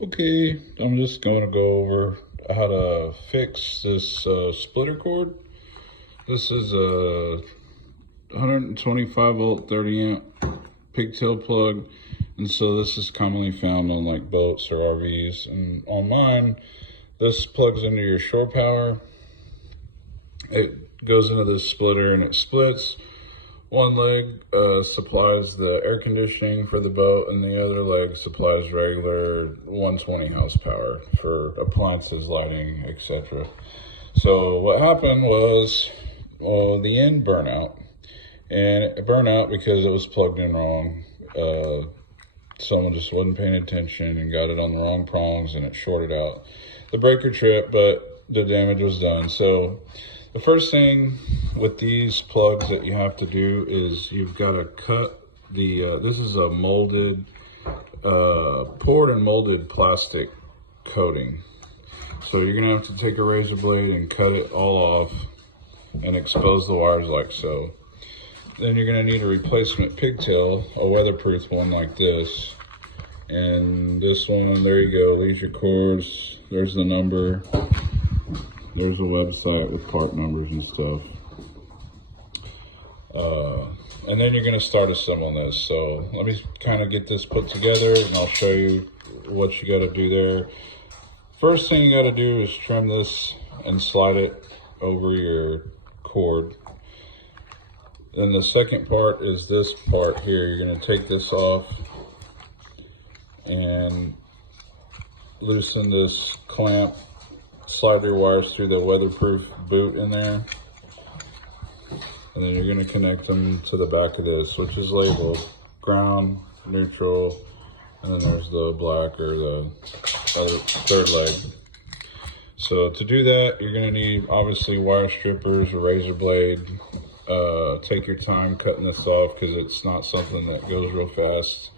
Okay, I'm just going to go over how to fix this splitter cord. This is a 125 volt 30 amp pigtail plug, and so this is commonly found on like boats or RVs. And on mine, this plugs into your shore power. It goes into this splitter and it splits. One leg supplies the air conditioning for the boat, and the other leg supplies regular 120 horsepower for appliances, lighting, etc. So what happened was, well, the end burnout, and it burned out because it was plugged in wrong. Someone just wasn't paying attention and got it on the wrong prongs, and it shorted out. The breaker tripped, but the damage was done. So the first thing with these plugs that you have to do is you've got to cut the, this is a molded, poured and molded plastic coating. So you're gonna have to take a razor blade and cut it all off and expose the wires like so. Then you're gonna need a replacement pigtail, a weatherproof one like this. And this one, there you go, leisure cords, there's the number. There's a website with part numbers and stuff. And then you're gonna start assembling this. So let me kind of get this put together and I'll show you what you gotta do there. First thing you gotta do is trim this and slide it over your cord. Then the second part is this part here. You're gonna take this off and loosen this clamp, slide your wires through the weatherproof boot in there, and then you're going to connect them to the back of this, which is labeled ground, neutral, and then there's the black or the other third leg. So to do that, you're going to need obviously wire strippers, a razor blade. Take your time cutting this off because it's not something that goes real fast.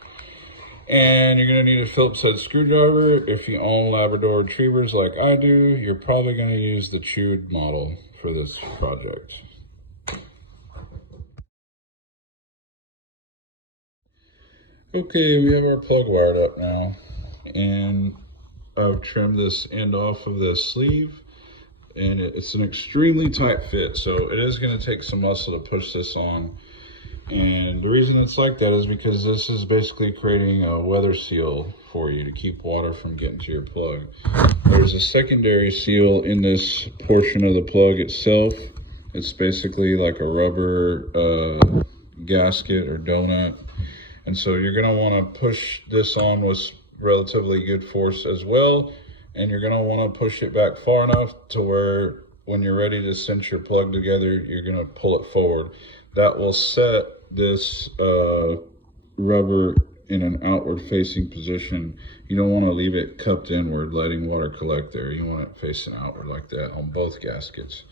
And you're gonna need a Phillips head screwdriver. If you own Labrador Retrievers like I do, you're probably gonna use the chewed model for this project. Okay, we have our plug wired up now. And I've trimmed this end off of the sleeve. And it's an extremely tight fit, so it is gonna take some muscle to push this on. And the reason it's like that is because this is basically creating a weather seal for you to keep water from getting to your plug. There's a secondary seal in this portion of the plug itself. It's basically like a rubber gasket or donut. And so you're gonna wanna push this on with relatively good force as well. And you're gonna wanna push it back far enough to where when you're ready to cinch your plug together, you're gonna pull it forward. That will set this rubber in an outward facing position. You don't want to leave it cupped inward, letting water collect there. You want it facing outward like that on both gaskets.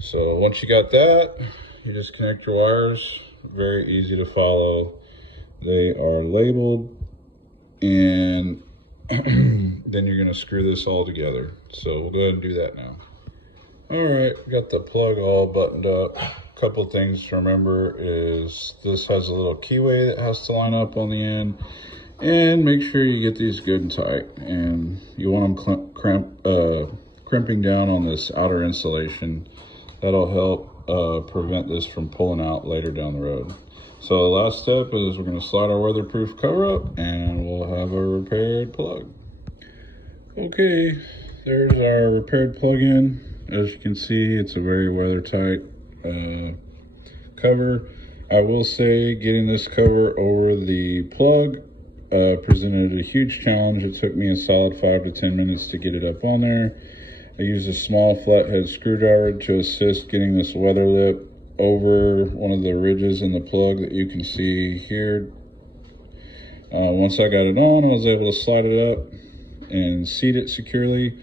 So once you got that, you just connect your wires. Very easy to follow. They are labeled, and then you're going to screw this all together. So we'll go ahead and do that now. All right, got the plug all buttoned up. Couple things to remember is this has a little keyway that has to line up on the end, and make sure you get these good and tight, and you want them crimping down on this outer insulation. That'll help prevent this from pulling out later down the road. So the last step is we're going to slide our weatherproof cover up and we'll have a repaired plug. Okay, there's our repaired plug-in. As you can see, it's a very weather tight cover. I will say getting this cover over the plug presented a huge challenge. It took me a solid 5 to 10 minutes to get it up on there. I used a small flathead screwdriver to assist getting this weather lip over one of the ridges in the plug that you can see here. Once I got it on, I was able to slide it up and seat it securely.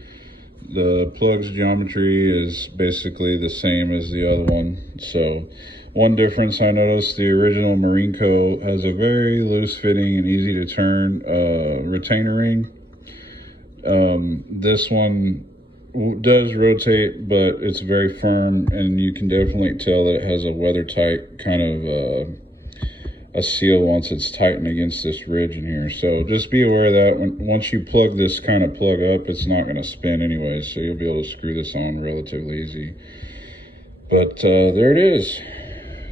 The plug's geometry is basically the same as the other one. So one difference I noticed, the original Marinco has a very loose fitting and easy to turn retainer ring. This one does rotate, but it's very firm, and you can definitely tell that it has a weather tight kind of a seal once it's tightened against this ridge in here. So just be aware of that. Once you plug this kind of plug up, it's not going to spin anyway, so you'll be able to screw this on relatively easy. But there it is,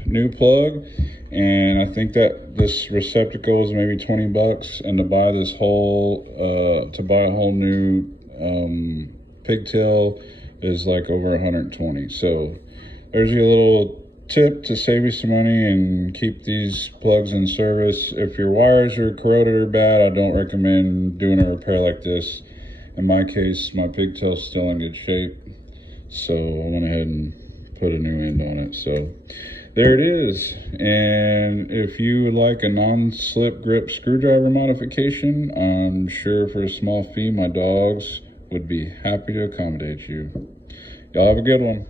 new plug. And I think that this receptacle is maybe 20 bucks, and to buy this whole a whole new pigtail is like over 120. So there's your little tip to save you some money and keep these plugs in service. If your wires are corroded or bad, I don't recommend doing a repair like this. In my case, my pigtail's still in good shape, so I went ahead and put a new end on it. So there it is. And if you would like a non-slip grip screwdriver modification, I'm sure for a small fee my dogs would be happy to accommodate you. Y'all have a good one.